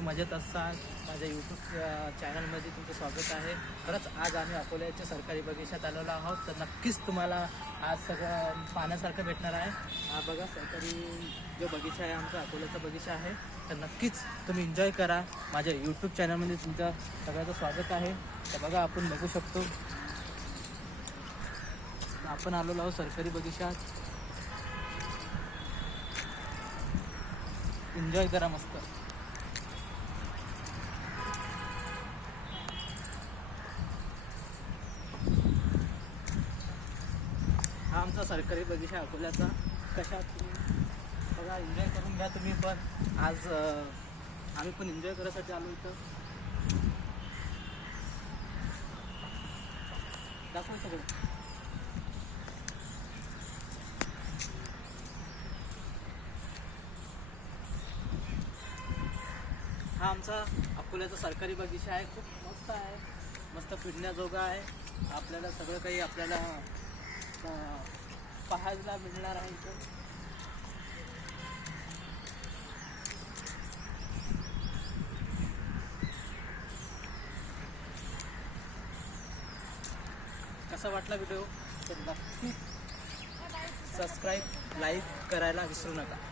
मजेत असतात. माझ्या यूट्यूब चॅनलमध्ये तुमचं स्वागत आहे. खरंच आज आम्ही अकोल्याच्या सरकारी बगीचात आलेलो आहोत, तर नक्कीच तुम्हाला आज सगळं पाहण्यासारखं भेटणार आहे. हा बघा सरकारी जो बगीचा आहे, आमचा अकोल्याचा बगीचा आहे, तर नक्कीच तुम्ही एन्जॉय करा. माझ्या यूट्यूब चॅनलमध्ये तुमचं सगळ्याचं स्वागत आहे. तर बघा आपण बघू शकतो, आपण आलेलो आहोत सरकारी बगीचात. एन्जॉय करा मस्त. हा आमचा सरकारी बगीचा अकोल्याचा. कशा तुम्ही बघा, एन्जॉय करून घ्या तुम्ही पण. आज आम्ही पण एन्जॉय करायसाठी आलो इथं. दाखवू सगळं. हा आमचा अकोल्याचा सरकारी बगीचा आहे. खूप मस्त आहे, मस्त फिरण्याजोगा आहे. आपल्याला सगळं काही आपल्याला पाहायला मिळणार आहे इथं. कसा वाटला व्हिडिओ तर नक्की सबस्क्राईब, लाईक करायला विसरू नका.